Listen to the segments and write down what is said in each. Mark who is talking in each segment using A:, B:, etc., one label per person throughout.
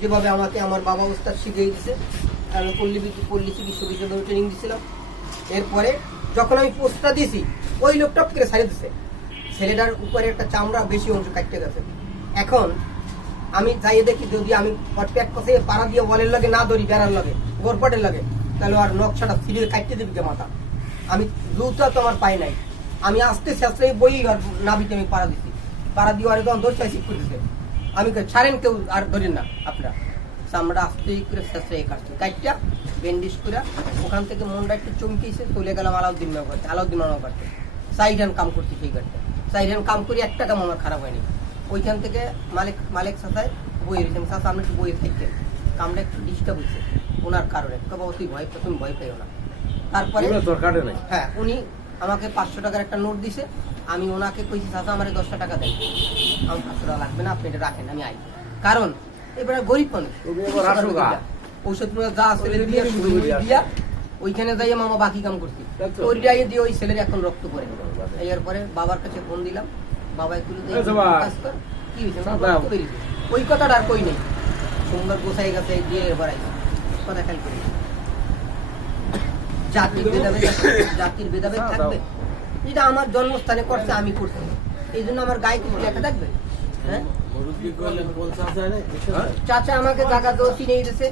A: যেভাবে আমাকে আমার বাবা উস্তাদ শিখিয়ে দিছে আমি পল্লী পল্লী চিকিৎসা বিদ্যালয়ে ট্রেনিং দিছিলাম এরপরে যখন আমি পোস্টটা দিয়েছি, ওই লোকটা করে সারি দিছে ছেলেটার উপরে একটা চামড়া বেশি অংশ কাটতে গেছে। এখন আমি যাই দেখি, যদি আমি পেট কষে পাড়া দিয়ে ওয়ালের লগে না ধরি, বেড়ার লাগে গোরপাটের লাগে, তাহলে আর নকশাটা সিঁড়ি কাটতে দিবি কে মাথা। আমি জুতা তো আমার পাই নাই। আমি আসতে শেষে বই আর নাবিতে আমি পাড়া দিছি পাড়া দিয়ে আর তখন দশটায় শিখ করতেছে আমি ছাড়েন কেউ আর ধরেন না আপনারা। চামড়া আসতে করে শেষে কাটছে। কাটটা বেন্ডিস করে ওখান থেকে মনটা একটু চমকিয়েছে চলে গেলাম আলাউদ্দিন মেয়ে করতে আলাউদ্দিন মামা করতে সাইডান কাম করছি সেই গাড়িটা সাইডান কাম করি একটা কাম আমার খারাপ হয়নি। ওইখান থেকে মালিক মালিক সাথায় বই রেখেছেন সাথে আমি একটু বইয়ে থাকতেন কামটা একটু ডিস্টার্ব হয়েছে ওনার কারণে। তবে তুই ভয় তুমি ভয় পেও না। তারপরে হ্যাঁ উনি আমাকে পাঁচশো টাকার একটা নোট দিছে। আমি ওনাকে কইছি চাচা আমার দশটা টাকা দেন। আমার পাঁচশো টাকা লাগবে না আপনি এটা রাখেন আমি আই। কারণ এবারে গরিব মানুষ। ঔষধ যা ছেলে দিয়া
B: দিয়া।
A: দিয়া ওইখানে যাইয়ে মামা বাকি কাম করছি। দিয়ে ওই ছেলের এখন রক্ত এরপরে বাবার কাছে ফোন দিলাম। বাবা একটু। কি হয়েছে। ওই কথাটা আর কই নেই। সুন্দর গোসাই গেছে দিয়ে আইছে। কথা খেয়াল করি জাতির ভেদাভেদ জাতির ভেদাভেদ থাকবে? যেটা আমার জন্মস্থানে করছে আমি করছি। এই জন্য আমার গায়ে কিছু লেখা থাকবে? হ্যাঁ?
B: হ্যাঁ?
A: চাচা আমাকে জায়গা তো চিনে দিতেছে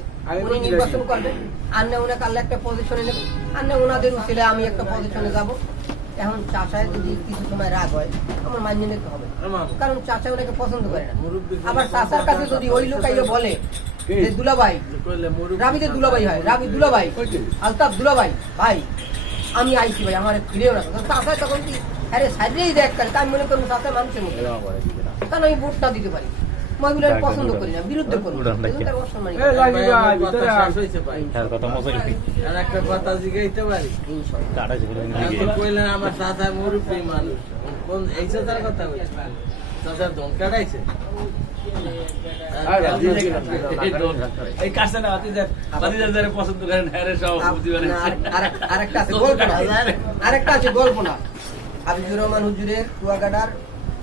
A: উনি নির্বাচন
B: রাখি।
A: করবে। আর না ওনাকে আল্লাহ একটা পজিশনে নেবে। আর না ওনাদের উচিলে আমি একটা পজিশনে যাব। এখন চাচায় যদি কিছু সময় রাগ হয় আমার মান্য নিতে হবে। কারণ চাচা ওনাকে পছন্দ করে না। আবার চাচার কাছে যদি ওই লোক আইয়ে বলে? যে দুলাভাই রাবিদের দুলাভাই হয় রাবি দুলাভাই আলতাফ দুলাভাই ভাই। আমি আইছি ভাই আমার ফিরেও না। চাচা তখন কি? আরে সাইডেই দেখ কাল আমি মনে করব চাচা মানুষের মতো। কারণ আমি ভোটটা দিতে পারি। পছন্দ করি না বিরুদ্ধে করি।
C: মজা কি
D: আর একটা কথা জিগাইতে পারি? কইলেন আমার চাচা মুরব্বী মানুষ। কোন এই কথা বলছে
A: আরেকটা আছে গল্প না আরেকটা আছে গল্প না হাবিবুর রহমান হুজুরের কুয়াকাটার